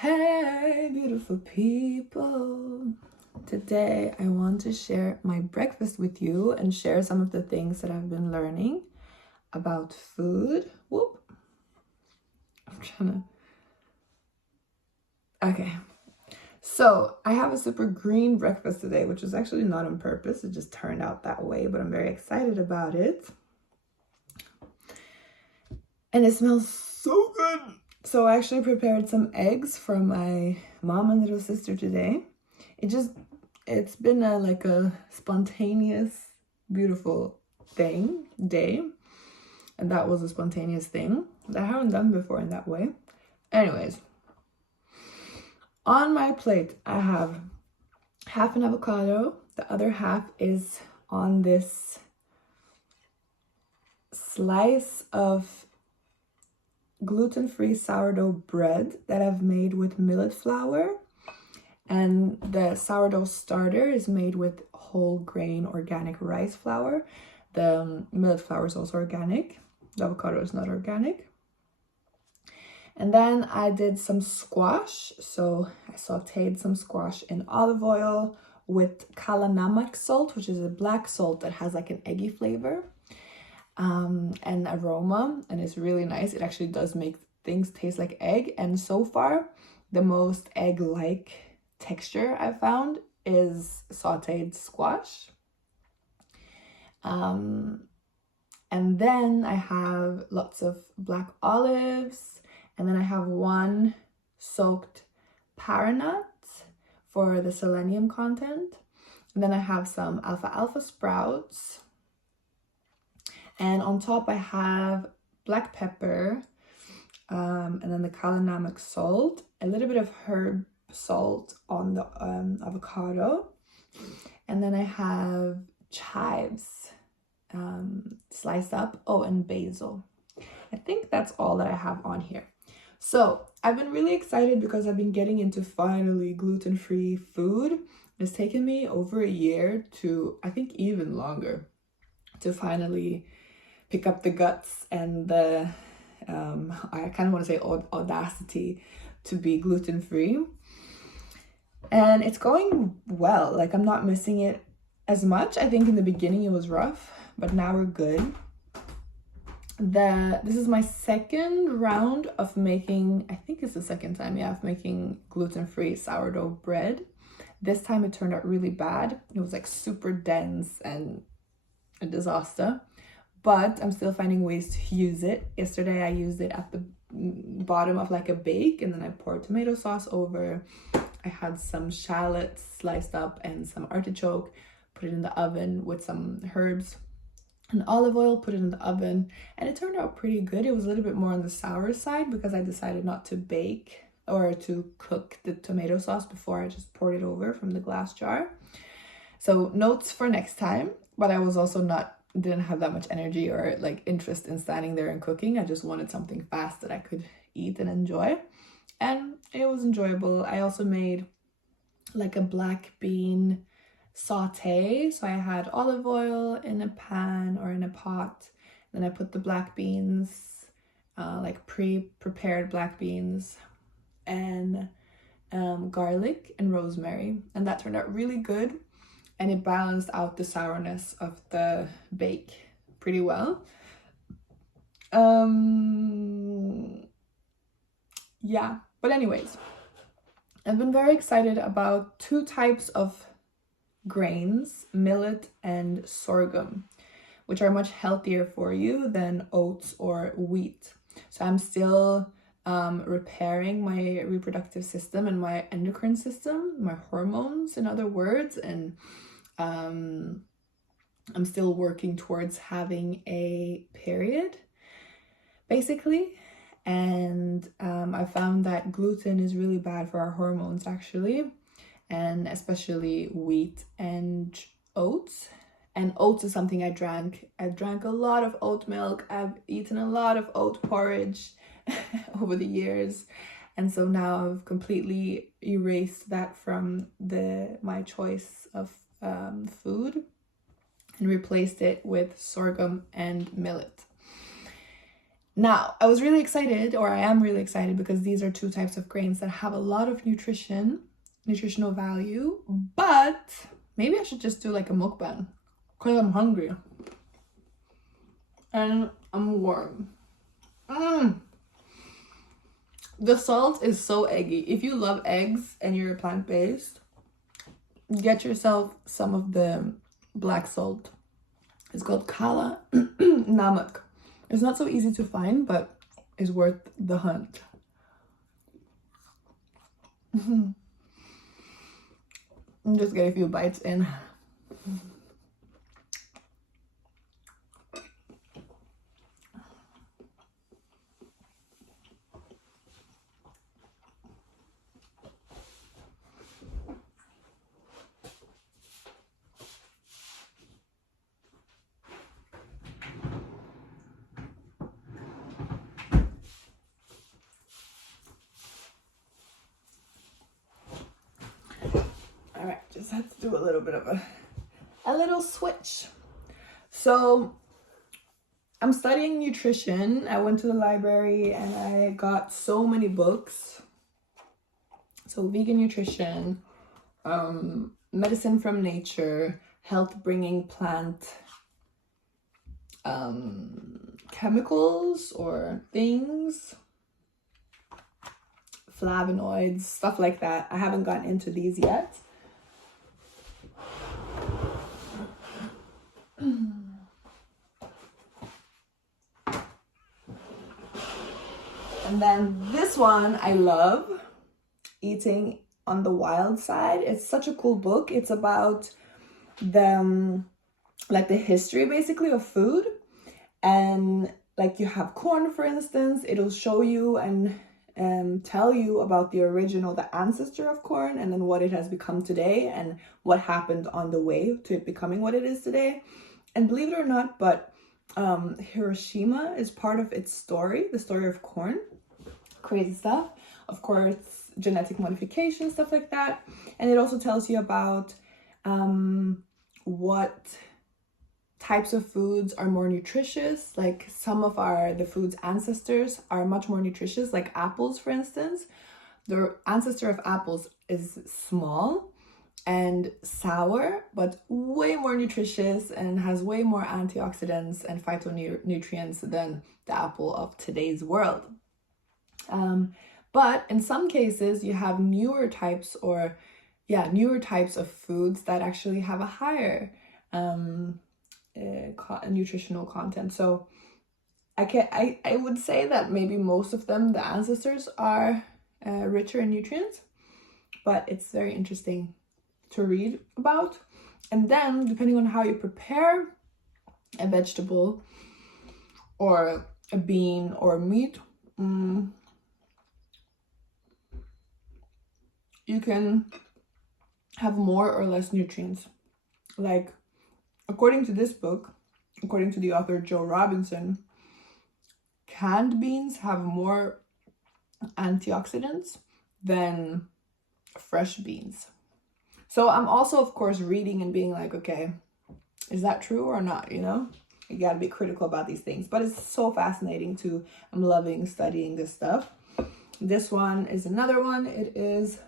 Hey, beautiful people. Today I want to share my breakfast with you and share some of the things that I've been learning about food. Whoop. Okay. So I have a super green breakfast today, which is actually not on purpose. It just turned out that way, but I'm very excited about it. And it smells so good. So I actually prepared some eggs for my mom and little sister today. It's been a spontaneous, beautiful day. And that was a spontaneous thing that I haven't done before in that way. Anyways, on my plate, I have half an avocado. The other half is on this slice of gluten-free sourdough bread that I've made with millet flour, and the sourdough starter is made with whole grain organic rice flour. The millet flour is also organic. The avocado is not organic. And then I did some squash. So I sautéed some squash in olive oil with namak salt, which is a black salt that has like an eggy flavor and aroma, and it's really nice. It actually does make things taste like egg, and so far the most egg-like texture I've found is sautéed squash. And then I have lots of black olives, and then I have one soaked para nut for the selenium content, and then I have some alfalfa sprouts. And on top I have black pepper, and then the namak salt, a little bit of herb salt on the avocado. And then I have chives sliced up. Oh, and basil. I think that's all that I have on here. So I've been really excited because I've been getting into finally gluten-free food. It's taken me over a year to, I think even longer, to finally pick up the guts and the, I kind of want to say audacity to be gluten-free. And it's going well. Like, I'm not missing it as much. I think in the beginning it was rough, but now we're good. This is my second round of making, I think it's the second time, yeah, of making gluten-free sourdough bread. This time it turned out really bad. It was like super dense and a disaster. But I'm still finding ways to use it. Yesterday I used it at the bottom of like a bake, and then I poured tomato sauce over. I had some shallots sliced up and some artichoke, put it in the oven with some herbs and olive oil, put it in the oven, and it turned out pretty good. It was a little bit more on the sour side because I decided not to bake or to cook the tomato sauce before I just poured it over from the glass jar. So notes for next time, but I was also didn't have that much energy or like interest in standing there and cooking. I just wanted something fast that I could eat and enjoy, and it was enjoyable. I also made like a black bean saute. So I had olive oil in a pan or in a pot, then I put the black beans, like pre-prepared black beans, and garlic and rosemary, and that turned out really good. And it balanced out the sourness of the bake pretty well. Yeah, but anyways, I've been very excited about two types of grains, millet and sorghum, which are much healthier for you than oats or wheat. So I'm still repairing my reproductive system and my endocrine system, my hormones, in other words, and I'm still working towards having a period, basically. And I found that gluten is really bad for our hormones, actually, and especially wheat and oats. And oats is something I drank. I drank a lot of oat milk. I've eaten a lot of oat porridge over the years. And so now I've completely erased that from my choice of food and replaced it with sorghum and millet. Now, I was really excited, or I am really excited, because these are 2 types of grains that have a lot of nutritional value, but maybe I should just do like a mukbang because I'm hungry and I'm warm. The salt is so eggy. If you love eggs and you're plant-based, get yourself some of the black salt. It's called kala namak. It's not so easy to find, but it's worth the hunt. Just get a few bites in. All right, just have to do a little bit of a little switch. So I'm studying nutrition. I went to the library and I got so many books. So vegan nutrition, medicine from nature, health bringing plant chemicals or things, flavonoids, stuff like that. I haven't gotten into these yet. And then this one I love, Eating on the Wild Side. It's such a cool book. It's about the history basically of food, and like you have corn, for instance. It'll show you and tell you about the ancestor of corn, and then what it has become today and what happened on the way to it becoming what it is today. And believe it or not, but Hiroshima is part of its story, the story of corn. Crazy stuff. Of course, genetic modification, stuff like that. And it also tells you about what types of foods are more nutritious. Like some of the food's ancestors are much more nutritious, like apples, for instance. The ancestor of apples is small and sour, but way more nutritious and has way more antioxidants and phytonutrients than the apple of today's world. But in some cases you have newer types of foods that actually have a higher nutritional content. So I would say that maybe most of them, the ancestors, are richer in nutrients, but it's very interesting to read about. And then depending on how you prepare a vegetable or a bean or meat, you can have more or less nutrients. Like according to this book, according to the author Joe Robinson, canned beans have more antioxidants than fresh beans. So I'm also, of course, reading and being like, okay, is that true or not? You know, you got to be critical about these things. But it's so fascinating too. I'm loving studying this stuff. This one is another one. It is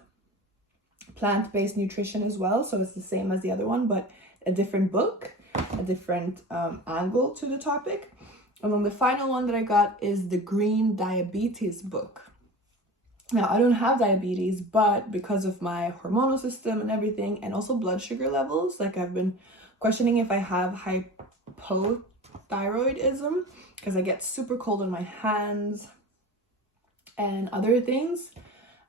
plant-based nutrition as well. So it's the same as the other one, but a different book, a different angle to the topic. And then the final one that I got is the Green Diabetes book. Now, I don't have diabetes, but because of my hormonal system and everything, and also blood sugar levels, like I've been questioning if I have hypothyroidism, because I get super cold on my hands and other things.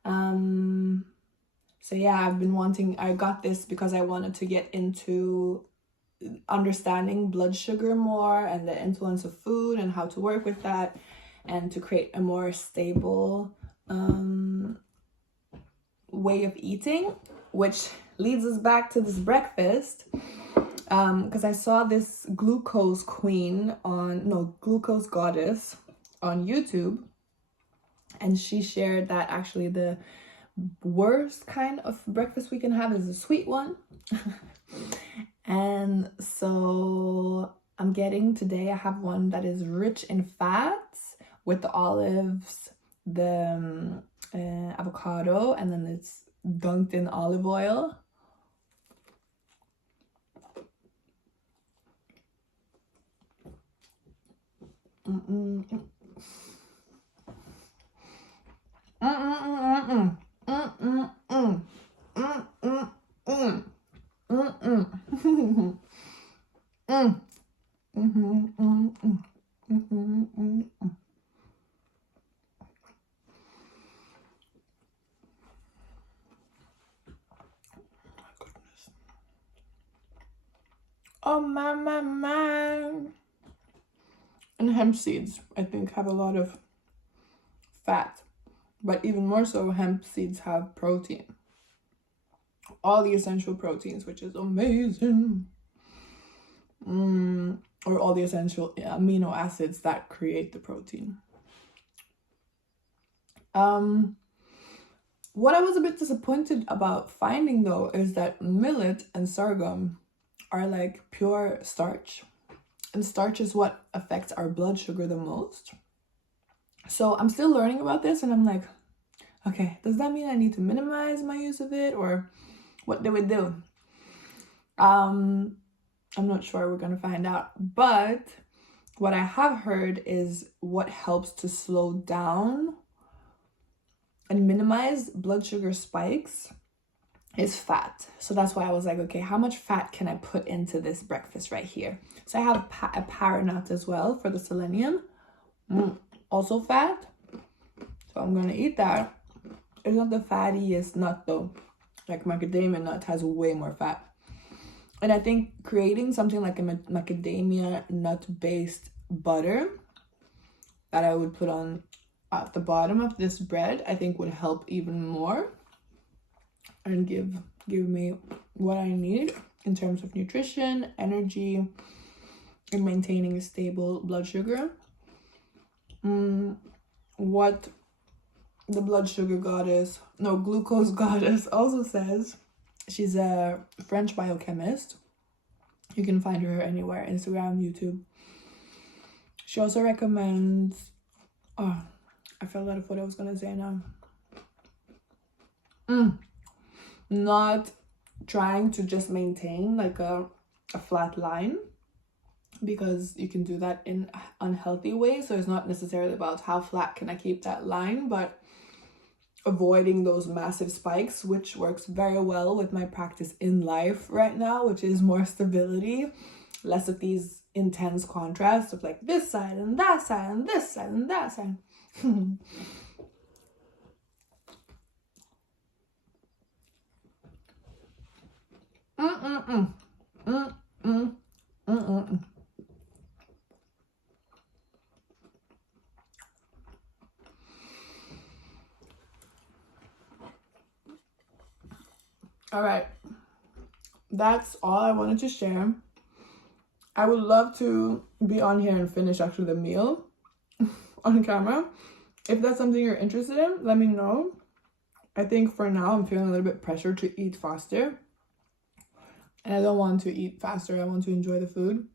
So yeah, I got this because I wanted to get into understanding blood sugar more and the influence of food and how to work with that and to create a more stable way of eating, which leads us back to this breakfast, because I saw this glucose goddess on YouTube, and she shared that actually the worst kind of breakfast we can have is a sweet one. And so I have one that is rich in fats with the olives, the avocado, and then it's dunked in olive oil. Oh my. And hemp seeds, I think, have a lot of fat, but even more so, hemp seeds have protein. All the essential proteins, which is amazing. Or all the essential amino acids that create the protein. What I was a bit disappointed about finding, though, is that millet and sorghum are like pure starch. And starch is what affects our blood sugar the most. So I'm still learning about this, and I'm like, okay, does that mean I need to minimize my use of it, or what do we do? I'm not sure. We're gonna find out. But what I have heard is what helps to slow down and minimize blood sugar spikes is fat. So that's why I was like, okay, how much fat can I put into this breakfast right here? So I have a paranut as well for the selenium, also fat. So I'm gonna eat that. It's not the fattiest nut though. Like macadamia nut has way more fat. And I think creating something like a macadamia nut based butter that I would put on at the bottom of this bread, I think would help even more and give me what I need in terms of nutrition, energy, and maintaining a stable blood sugar. What the blood sugar goddess, no, glucose goddess also says, she's a French biochemist. You can find her anywhere, Instagram, YouTube. She also recommends, oh, I fell out of what I was gonna say now. Not trying to just maintain like a flat line, because you can do that in unhealthy ways. So it's not necessarily about how flat can I keep that line, but avoiding those massive spikes, which works very well with my practice in life right now, which is more stability, less of these intense contrasts of like this side and that side and this side and that side. All right, that's all I wanted to share. I would love to be on here and finish actually the meal on camera. If that's something you're interested in, let me know. I think for now I'm feeling a little bit pressured to eat faster, and I don't want to eat faster. I want to enjoy the food.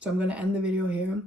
So I'm gonna end the video here.